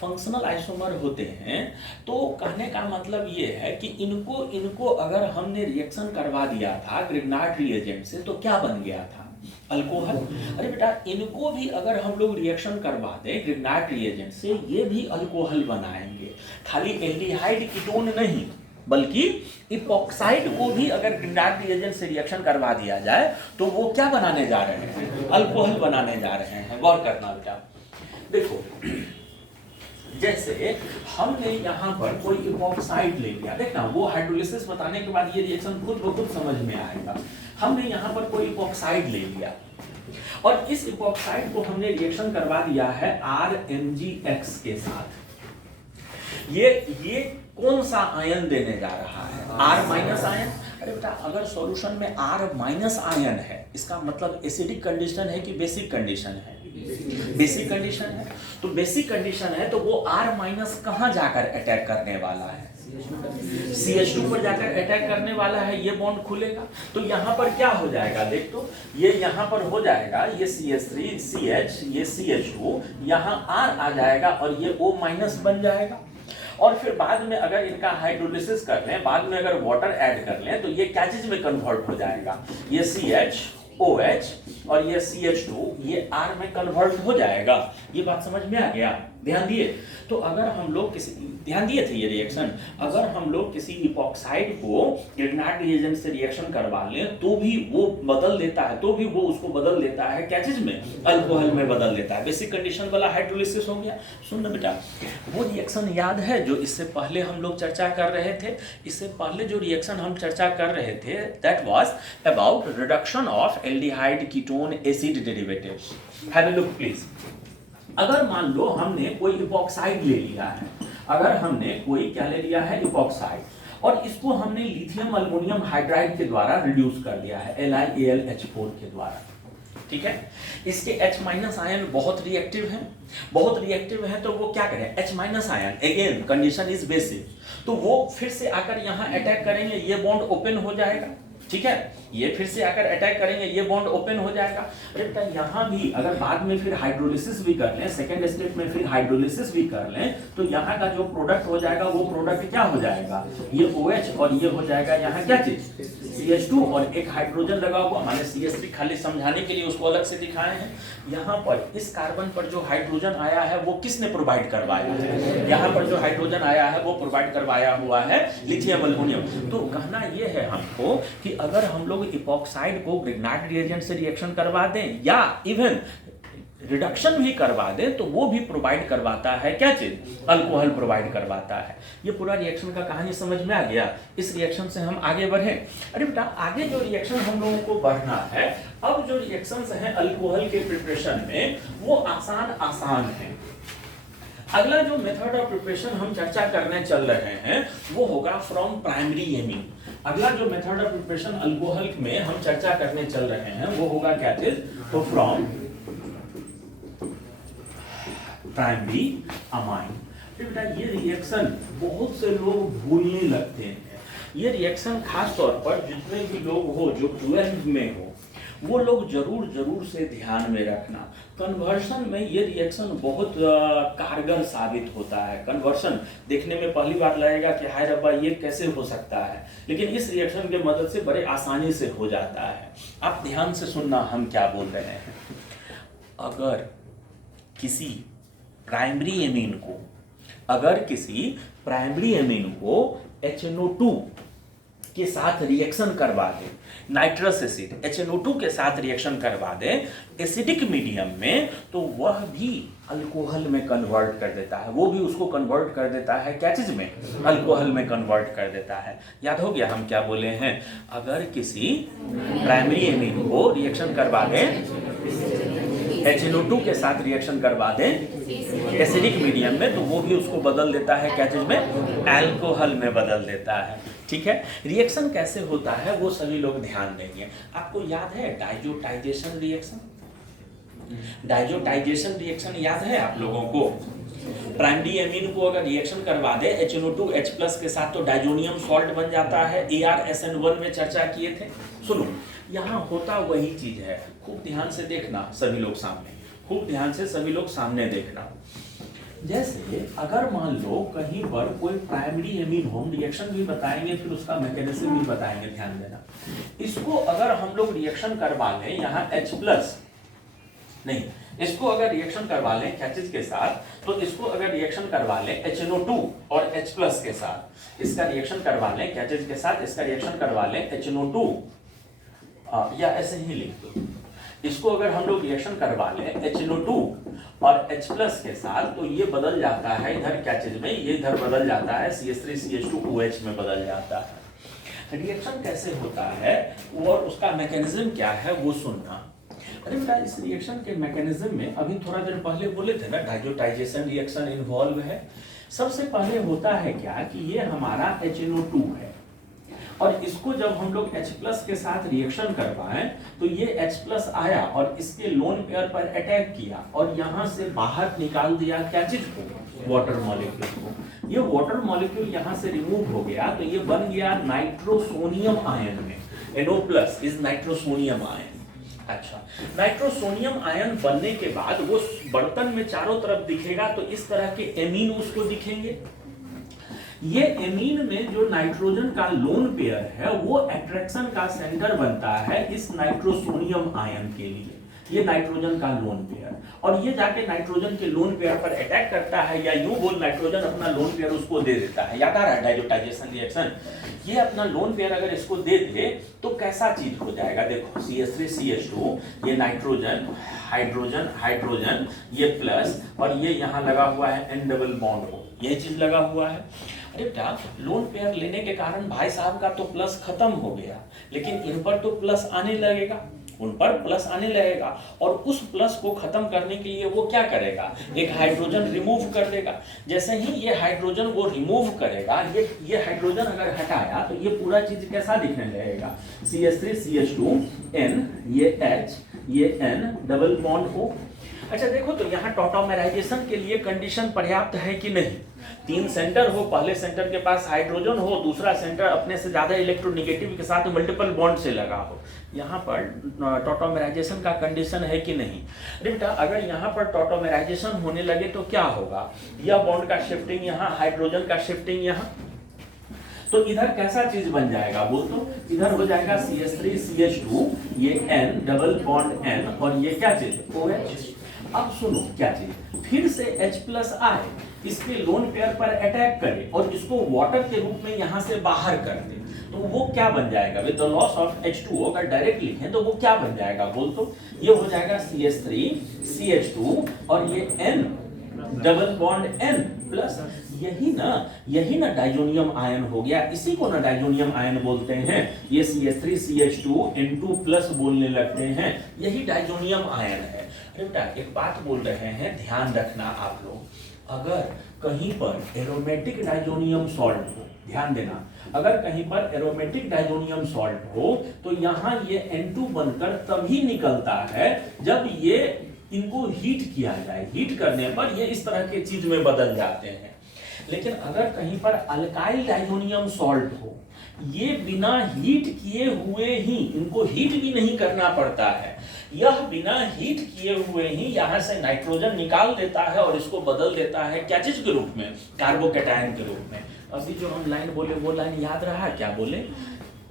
फंक्शनल आइसोमर होते हैं तो कहने का मतलब ये है कि इनको अगर हमने रिएक्शन करवा दिया था ग्रिग्नार्ड रिएजेंट से तो क्या बन गया था, अल्कोहल। अरे बेटा, इनको भी अगर हम लोग रिएक्शन करवा दें ग्रिग्नार्ड रिएजेंट से, ये भी अल्कोहल बनाएंगे। खाली एल्डिहाइड, कीटोन नहीं बल्कि इपॉक्साइड को भी अगर ग्रिग्नार्ड रिएजेंट से रिएक्शन करवा दिया जाए तो वो क्या बनाने जा रहे हैं, अल्कोहल बनाने जा रहे हैं। गौर करना बेटा, देखो जैसे हमने यहाँ पर कोई इपॉक्साइड ले लिया, देखना वो हाइड्रोलिसिस बताने के बाद ये रिएक्शन खुद ब खुद समझ में आएगा। हमने यहाँ पर कोई इपॉक्साइड ले लिया और इस इपॉक्साइड को हमने रिएक्शन करवा दिया है RMgX के साथ। ये कौन सा आयन देने जा रहा है, R माइनस आयन। अरे बेटा, अगर सॉल्यूशन में R माइनस आयन है इसका मतलब एसिडिक कंडीशन है कि बेसिक कंडीशन है, बेसिक कंडीशन है। तो बेसिक कंडीशन है तो वो R माइनस कहाँ जाकर अटैक करने वाला है, CH2 पर जाकर अटैक करने वाला है, ये बॉन्ड खुलेगा। तो यहाँ पर क्या हो जाएगा, देख तो ये यहाँ पर हो जाएगा, ये CH3 CH, ये CH2, यहाँ R आ जाएगा और ये O माइनस बन जाएगा। और फिर बाद में अगर इनका हाइड्रोलिसिस कर लें, बाद में अगर वाटर ऐड कर लें तो ये क्या चीज में कन्वर्ट हो जाएगा, ये CHOH और ये CH2 ये R में कन्वर्ट हो जाएगा। ये बात समझ में आ गया, ध्यान दिए। तो अगर हम लोग किसी, ध्यान दिए थे ये रिएक्शन, अगर हम लोग किसी इपॉक्साइड को ग्रिग्नार्ड रिएजेंट से रिएक्शन करवा लें तो भी वो बदल देता है, तो भी वो उसको बदल देता है क्या चीज में, अल्कोहल में बदल देता है। बेसिक कंडीशन वाला हाइड्रोलिसिस हो गया। सुन ना बेटा, वो रिएक्शन याद है जो इससे पहले हम लोग चर्चा कर रहे थे, इससे पहले जो रिएक्शन हम चर्चा कर रहे थे that was about reduction of aldehyde ketone acid derivatives. Have a look please. अगर मान लो हमने कोई इपॉक्साइड ले लिया है, अगर हमने कोई क्या ले लिया है, इपॉक्साइड, और इसको हमने लिथियम अल्युमिनियम हाइड्राइड के द्वारा रिड्यूस कर दिया है LiAlH4 के द्वारा, ठीक है। इसके H माइनस आयन बहुत रिएक्टिव है, बहुत रिएक्टिव है, तो वो क्या करें, H minus ion again condition is basic, तो वो फिर से आकर यहाँ अटैक करेंगे, ये बॉन्ड ओपन हो जाएगा, ठीक है, ये फिर से आकर अटैक करेंगे, ये बॉन्ड ओपन हो जाएगा। अरे बेटा यहाँ भी अगर बाद में फिर हाइड्रोलिसिस भी कर लें, सेकेंड स्टेप में फिर हाइड्रोलिसिस भी कर लें, तो यहाँ का जो प्रोडक्ट हो जाएगा वो प्रोडक्ट क्या हो जाएगा, ये OH और ये हो जाएगा यहाँ क्या चीज CH2 और एक हाइड्रोजन लगा हुआ, माने CH3 खाली समझाने के लिए उसको अलग से दिखाए हैं। यहाँ पर इस कार्बन पर जो हाइड्रोजन आया है वो किसने प्रोवाइड करवाया है, यहाँ पर जो हाइड्रोजन आया है वो प्रोवाइड करवाया हुआ है लिथियम एल्युमिनियम। तो कहना ये है हमको कि अगर हम लोग इपॉक्साइड को ग्रिग्नार्ड रिएजेंट से रिएक्शन करवा दें या इवन रिडक्शन भी करवा दें तो वो भी प्रोवाइड करवाता है क्या चीज, अल्कोहल प्रोवाइड करवाता है। ये पूरा रिएक्शन का कहानी समझ में आ गया। इस रिएक्शन से हम आगे बढ़े। अरे बेटा आगे जो रिएक्शन हम लोगों को बढ़ना है, अब जो रिएक्शंस हैं अल्कोहल के प्रिपरेशन में वो आसान है। अगला जो मेथड ऑफ प्रिपरेशन हम चर्चा करने चल रहे हैं वो होगा फ्रॉम प्राइमरी एमीन। अगला जो मेथड ऑफ प्रिपरेशन अल्कोहल में हम चर्चा करने चल रहे हैं वो होगा क्या चीज, तो फ्रॉम प्राइमरी अमाइन। बेटा ये रिएक्शन बहुत से लोग भूलने लगते हैं। ये रिएक्शन खास तौर पर जितने भी लोग हो जो 12th में हो वो लोग जरूर से ध्यान में रखना। कन्वर्शन में ये रिएक्शन बहुत कारगर साबित होता है। कन्वर्शन देखने में पहली बार लगेगा कि हाय रब्बा ये कैसे हो सकता है, लेकिन इस रिएक्शन के मदद से बड़े आसानी से हो जाता है। आप ध्यान से सुनना हम क्या बोल रहे हैं। अगर किसी प्राइमरी एमीन को HNO2 के साथ रिएक्शन करवा दे, नाइट्रस एसिड HNO2 के साथ रिएक्शन करवा दे एसिडिक मीडियम में, तो वह भी अल्कोहल में कन्वर्ट कर देता है। वो भी उसको कन्वर्ट कर देता है क्या चीज में, अल्कोहल में कन्वर्ट कर देता है। याद हो गया हम क्या बोले हैं। अगर किसी प्राइमरी एमीन को रिएक्शन करवा दे, HNO2 के साथ रिएक्शन करवा दे एसिडिक मीडियम में, तो वो भी उसको बदल देता है क्या चीज में, अल्कोहल में बदल देता है। ठीक है, रिएक्शन कैसे होता है वो सभी लोग ध्यान देंगे। आपको याद है डाइजोटाइजेशन रिएक्शन? डाइजोटाइजेशन रिएक्शन याद है आप लोगों को? प्राइमरी एमीन को अगर रिएक्शन करवा दे HNO2H+ के साथ तो डाइजोनियम सॉल्ट बन जाता है। ArSN1 में चर्चा किए थे। सुनो, यहाँ होता वही चीज है। खूब ध्यान से देखना सभी लोग सामने, खूब ध्यान से सभी लोग सामने देखना। जैसे अगर मान लो कहीं पर कोई प्राइमरी एमीन हो, रिएक्शन भी बताएंगे फिर उसका मैकेनिज्म भी बताएंगे, ध्यान देना। इसको अगर हम लोग रिएक्शन करवा लें यहाँ H+ नहीं, इसको अगर रिएक्शन करवा लें क्या चीज के साथ, तो इसको अगर रिएक्शन करवा लें HNO2 और H+ के साथ, इसका रिएक्शन करवा लें क्या चीज के साथ, इसका रिएक्शन करवा लें HNO2 या ऐसे ही लिख दो। इसको अगर हम लोग रिएक्शन करवा लें HNO2 और H+ के साथ, तो ये बदल जाता है इधर क्या चीज में, ये इधर बदल जाता है CH3CH2OH में बदल जाता है। रिएक्शन कैसे होता है और उसका मैकेनिज्म क्या है वो सुनना। अरे बेटा इस रिएक्शन के मैकेनिज्म में अभी थोड़ा देर पहले बोले थे ना डाइजोटाइजेशन रिएक्शन इन्वॉल्व है। सबसे पहले होता है क्या कि ये हमारा HNO2 है और इसको जब हम लोग H+ के साथ रिएक्शन करवाएं तो ये H+ आया और इसके लोन पेयर पर अटैक किया और यहाँ से बाहर निकाल दिया क्या चीज को, वाटर मॉलिक्यूल को। ये वाटर मॉलिक्यूल यहाँ से रिमूव हो गया तो ये बन गया नाइट्रोसोनियम आयन में। NO+ is nitrosonium ion. अच्छा, नाइट्रोसोनियम आयन बनने के बाद वो बर्तन में चारों तरफ दिखेगा तो इस तरह के एमीन उसको दिखेंगे। ये एमीन में जो नाइट्रोजन का लोन पेयर है वो अट्रैक्शन का सेंटर बनता है इस नाइट्रोसोनियम आयन के लिए, ये नाइट्रोजन का लोन पेयर, और ये जाके नाइट्रोजन के लोन पेयर पर अटैक करता है, या यूं बोल नाइट्रोजन अपना लोन पेयर उसको दे देता है। याद आ रहा है डाइजोटाइजेशन रिएक्शन? ये अपना लोन पेयर अगर इसको दे दे तो कैसा चीज हो जाएगा, देखो CH3CH2, ये नाइट्रोजन हाइड्रोजन हाइड्रोजन, ये प्लस और ये यहाँ लगा हुआ है N डबल बॉन्ड हो, ये चीज लगा हुआ है। अरे बेटा लोन पेयर लेने के कारण भाई साहब का तो प्लस खत्म हो गया, लेकिन इन पर तो प्लस आने लगेगा, उन पर प्लस आने लगेगा, और उस प्लस को खत्म करने के लिए वो क्या करेगा, एक हाइड्रोजन रिमूव कर देगा। जैसे ही ये हाइड्रोजन वो रिमूव करेगा, ये हाइड्रोजन अगर हटाया तो ये पूरा चीज कैसा दिखने लगेगा, CH3CH2 N, ये H, ये N डबल बॉन्ड हो। अच्छा देखो, तो यहाँ टॉटोमेराइजेशन के लिए कंडीशन पर्याप्त है कि नहीं? 3 सेंटर हो, पहले सेंटर के पास हाइड्रोजन हो, दूसरा सेंटर अपने से ज्यादा इलेक्ट्रोनेगेटिव के साथ मल्टीपल बॉन्ड से लगा हो। यहाँ पर टॉटोमेराइजेशन का कंडीशन है कि नहीं? बेटा अगर यहाँ पर टॉटोमेराइजेशन होने लगे तो क्या होगा? यह बॉन्ड का शिफ्टिंग यहाँ, हाइड्रोजन का शिफ्टिंग यहाँ, तो इधर कैसा चीज बन जाएगा बोल? तो इधर हो जाएगा CH3 CH2, ये N डबल बॉन्ड N, और ये क्या चीज? OH। अब सुनो क्या चीज, फिर से H+ आए, इसके लोन पेयर पर अटैक करे और इसको वाटर के रूप में यहां से बाहर कर दे, तो वो क्या बन जाएगा? With the loss of H2O अगर डायरेक्ट लिखें तो वो क्या बन जाएगा बोल? तो ये हो जाएगा CH3 CH2 और ये N double bond N plus, यही ना डाइजोनियम आयन हो गया, इसी को ना डाइजोनियम आयन बोलते हैं। ये CH3 CH2 N2 प्लस बोलने लगते हैं, यही डाइजोनियम आयन है। अरे बेटा एक बात बोल रहे हैं, ध्यान रखना आप लोग, अगर कहीं पर एरोमेटिक डाइजोनियम सॉल्ट हो, ध्यान देना, अगर कहीं पर एरोमेटिक डाइजोनियम सॉल्ट हो तो यहाँ ये N2 बनकर तभी निकलता है जब ये इनको हीट किया जाए, हीट करने पर ये इस तरह के चीज में बदल जाते हैं। लेकिन अगर कहीं पर अल्काइल डाइजोनियम सॉल्ट हो, ये बिना हीट किए हुए ही, इनको हीट भी नहीं करना पड़ता है, यह बिना हीट किए हुए ही यहाँ से नाइट्रोजन निकाल देता है और इसको बदल देता है क्या चीज के रूप में? कार्बोकैटायन के रूप में। अभी जो हम लाइन बोले वो लाइन याद रहा? क्या बोले?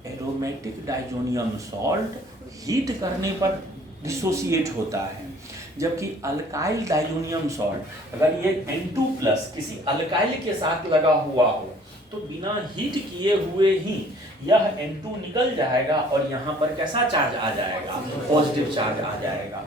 एरोमेटिक डाइजोनियम सॉल्ट हीट करने पर डिसोसिएट होता है, जबकि अल्काइल डाइजोनियम सॉल्ट अगर ये N2+ किसी अल्काइल के साथ लगा हुआ हो तो बिना हीट किए हुए ही यह N2 निकल जाएगा और यहाँ पर कैसा चार्ज आ जाएगा? पॉजिटिव चार्ज आ जाएगा।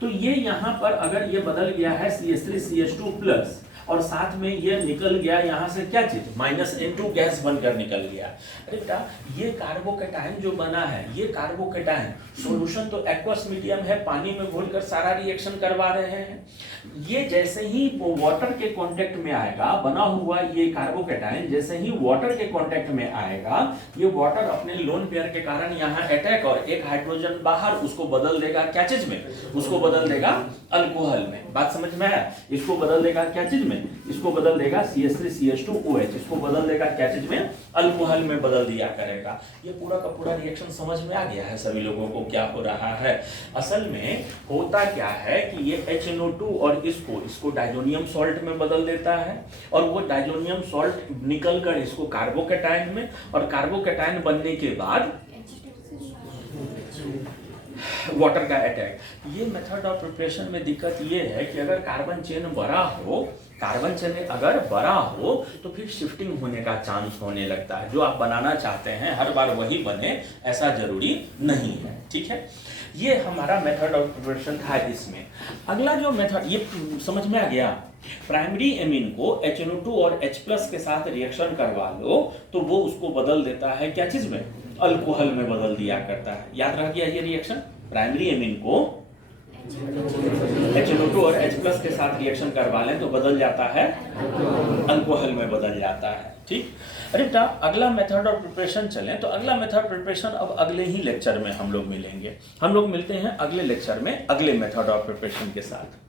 तो ये यहाँ पर अगर ये बदल गया है CH3 CH2+ और साथ में ये निकल गया यहाँ से क्या चीज? -N2 गैस बनकर निकल गया। अरे बेटा ये कार्बोकैटायन जो बना है, ये कार्बोकैटायन सॉल्यूशन तो एक्वस मीडियम है, पानी में घोलकर सारा रिएक्शन करवा रहे हैं। ये जैसे ही वाटर के कांटेक्ट में आएगा, बना हुआ ये कार्बोकैटायन जैसे ही वाटर के कांटेक्ट में आएगा, ये वाटर अपने लोन पेयर के कारण यहाँ अटैक और एक हाइड्रोजन बाहर, उसको बदल देगा क्या चीज में? उसको बदल देगा अल्कोहल में। बात समझ में आया? इसको बदल देगा क्या चीज में? इसको बदल देगा CH3 CH2 OH, इसको बदल देगा क्या चीज में? अल्कोहल में बदल दिया करेगा। ये पूरा का पूरा रिएक्शन समझ में आ गया है सभी लोगों को क्या हो रहा है? असल में होता क्या है कि ये HNO2 और इसको डाइजोनियम सॉल्ट में बदल देता है और वो डाइजोनियम सॉल्ट निकल कर इसको कार्बोकैटायन में, और कार्बोकैटायन बनने के बाद वाटर का अटैक। ये मेथड ऑफ प्रिपरेशन में दिक्कत ये है कि अगर कार्बन चेन बड़ा हो, कार्बन चेन अगर बड़ा हो तो फिर शिफ्टिंग होने का चांस होने लगता है। जो आप बनाना चाहते हैं हर बार वही बने ऐसा जरूरी नहीं है, ठीक है? ये हमारा मेथड ऑफ प्रिपरेशन था। इसमें अगला जो मेथड, ये समझ में आ गया? प्राइमरी एमीन को HNO2 और H+ के साथ रिएक्शन करवा लो तो वो उसको बदल देता है क्या चीज में? अल्कोहल में बदल दिया करता है। याद रह गया ये रिएक्शन? प्राइमरी एमीन को HNO2 और H+ के साथ रिएक्शन करवा लें तो बदल जाता है अल्कोहल में बदल जाता है, ठीक? अरे बेटा अगला मेथड ऑफ प्रिपरेशन चलें तो अगला मेथड प्रिपरेशन अब अगले ही लेक्चर में हम लोग मिलेंगे। हम लोग मिलते हैं अगले लेक्चर में अगले मेथड ऑफ प्रिपरेशन के साथ।